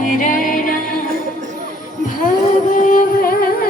हरण भव भय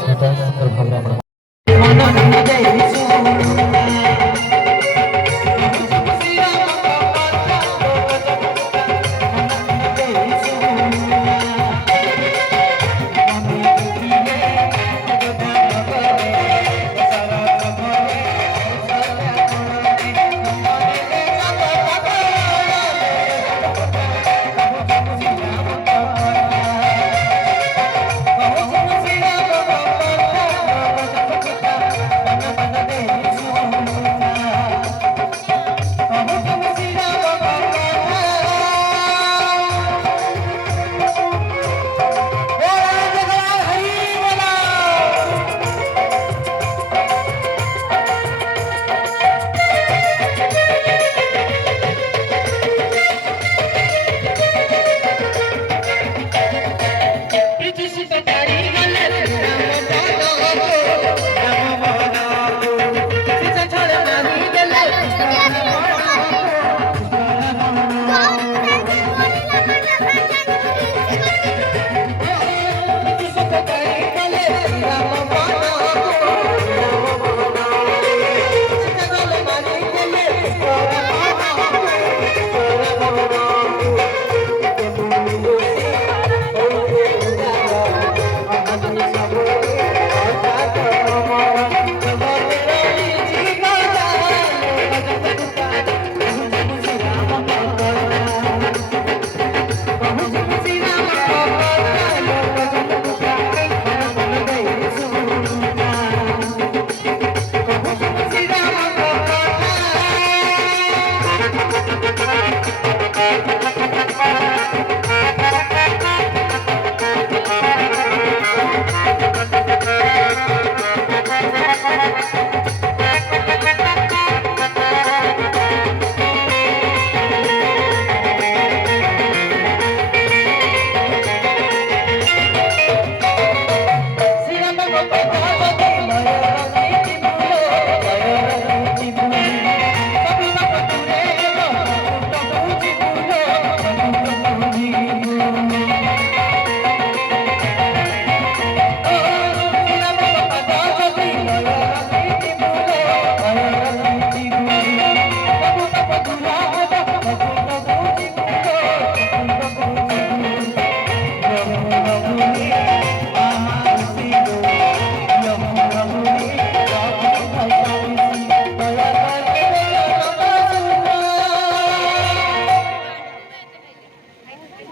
ସ୍ମିତା ସୁନ୍ଦର ଭାବରେ ଆପଣ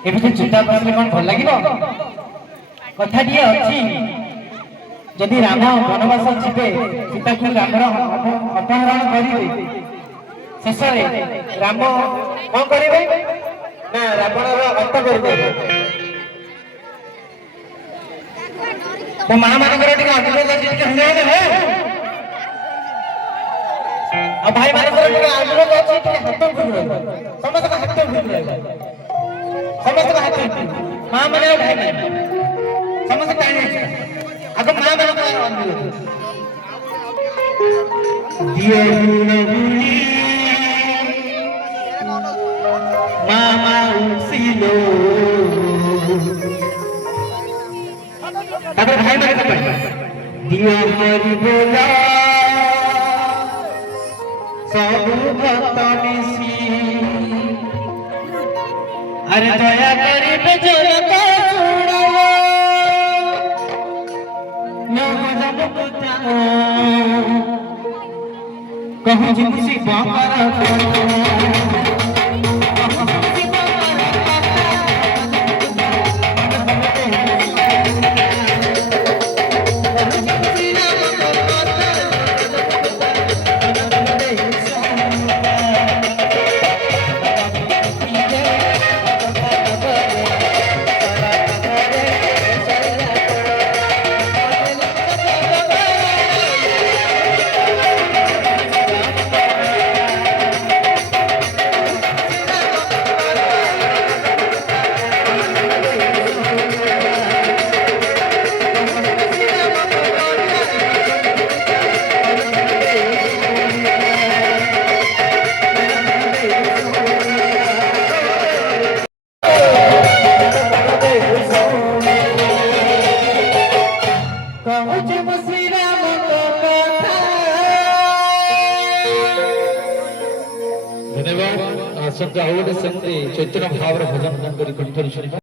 एमती चिंता करले कौन भल लगे कथाटी अच्छी जदि राम वनवास जीवे सीता को रामर अपहरण करेंगे शेष राम कौन करेंगे ना रावण अंत करेंगे तो माँ मान अनुरोध भाई मान अनुरोध अच्छी हाथ समस्त हाथ समस्त हाथ माँ मैंने भाई मैंने समस्त टाइम आगे माँ मैंने दिए मामा उसिलो अगर भाई मैंने दिए हरि बोला सब भक्त निसी अरे दया करी बेजर को सुनो नम जमुता कहूँ जिनसी बाकर ବୁଝିବୁ ଶ୍ରୀରାମଙ୍କ କଥା। ଧନ୍ୟବାଦ। ଆସନ୍ତୁ ଆଉ ଗୋଟେ ସେମିତି ଚୈତନ୍ୟ ଭାବରେ ଭଜନ କରି କଣ୍ଠରେ ଶୁଣିବା।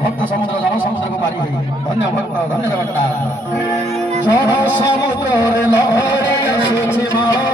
भक्त समुद्र जन समुद्र को पारी हुई धन्य भक्त धन्य जगन्नाथ जन समुद्र लहरी आसुछि मारो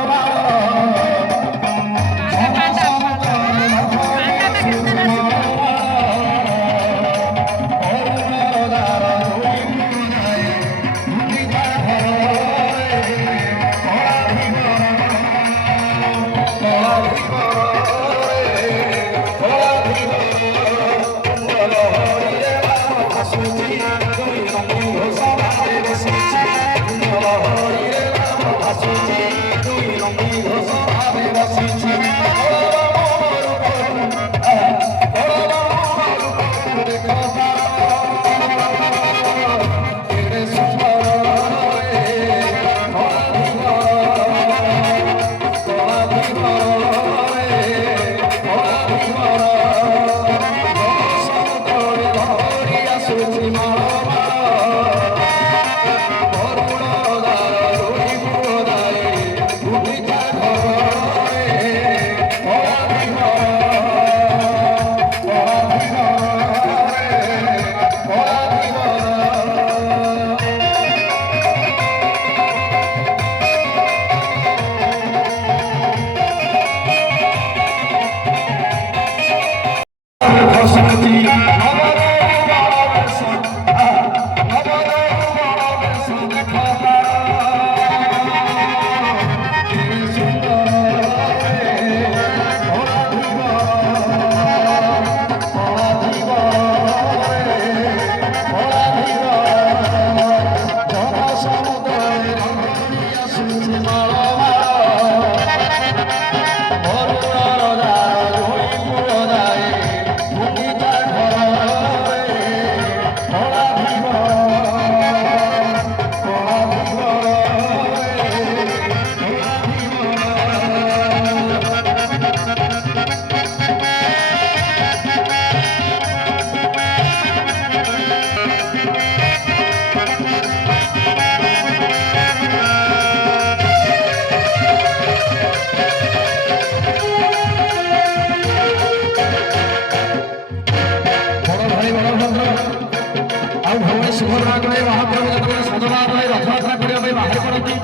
ସୁଭଦ୍ରାକୁ ମହାପ୍ରଭୁ ଯେତେବେଳେ ସଦଭାବରେ ରଥଯାତ୍ରା କରିବା ପାଇଁ ବାହାରି ପଡ଼ନ୍ତି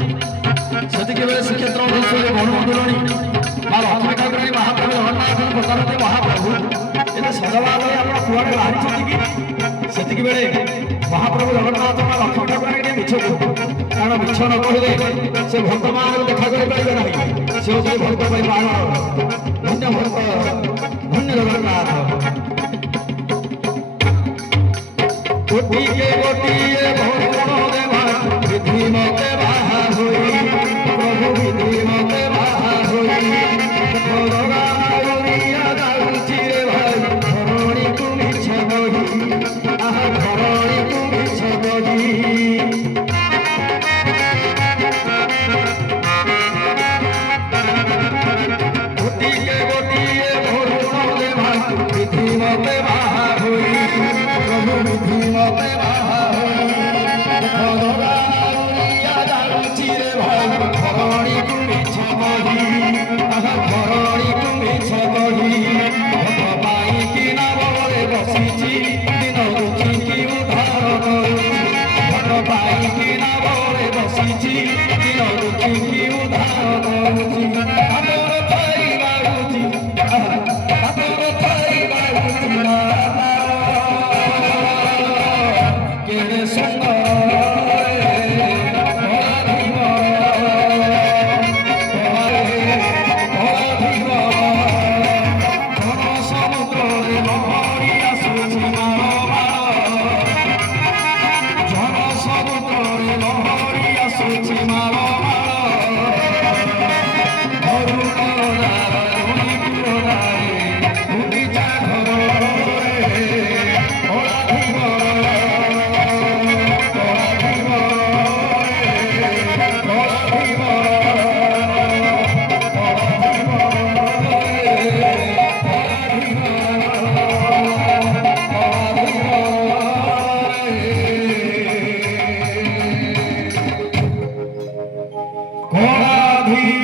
ସେତିକିବେଳେ ଶ୍ରୀକ୍ଷେତ୍ର ଉଦ୍ଦେଶ୍ୟରେ ବଣମଣ୍ଡଳୀ ବା ଲକ୍ଷ୍ମୀ ଠାକୁରାଣୀ ମହାପ୍ରଭୁ ଜଗନ୍ନାଥଙ୍କୁ ପଚାରନ୍ତି ମହାପ୍ରଭୁ ଏବେ ସଦଭାବରେ ଆପଣ କୁଆଡ଼େ ବାହାରିଛନ୍ତି କି? ସେତିକିବେଳେ ମହାପ୍ରଭୁ ଜଗନ୍ନାଥ ବା ଲକ୍ଷ୍ମୀ ଠାକୁରାଣୀ ଟିକେ ମିଛ କୁହନ୍ତି କାରଣ ମିଛ ନ କହିଲେ ସେ ଭକ୍ତମାନଙ୍କୁ ଦେଖା କରିପାରିବେ ନାହିଁ ସେ ହେଉଛି ଭକ୍ତ ପାଇଁ ବାଣ ଧନ୍ୟ ଭକ୍ତ ଧନ୍ୟ ଜଗନ୍ନାଥ ଗୋଟିଏ ଗୋଟିଏ ଭଗବାନ ଦେବା ବିଧି ମତେ ବାହା ହୋଇ ପ୍ରଭୁ ବିଧି ମତେ ବାହା ହୋଇ ଯାଉଛି ରେ ଭାଇ ଧରଣୀକୁ ମିଛ ବହି ଆହା ଧରଣୀକୁ ମିଛ ବହି ଗୋଟିଏ ଗୋଟିଏ ଭଗବାନ ଦେବା ବିଧି ମତେ ବାହା ହୋଇ ପ୍ରଭୁ ବିଧି ମତେ ବାହା ହୋଇ ଯାଉଛି ରେ ଭାଇ ଧରଣୀକୁ ମିଛ ବହି ଆହା ଧରଣୀକୁ ମିଛ ବହି ଭୋଟ ପାଇକି ନାବରେ ବସିଛି ଦିନ ଦୁଃଖୀକି ଉଦ୍ଧାର କରୁଛି ଭୋଟ ପାଇକି ନାବରେ ବସିଛି ଦିନ ଦୁଃଖୀକି ଉଦ୍ଧାର କରୁଛି ଆମର ଥାଇ ବାଢୁଛି ଆମର ଥାଇ ବାଢୁଛି କେଡ଼େ ସୁନ୍ଦର Radhe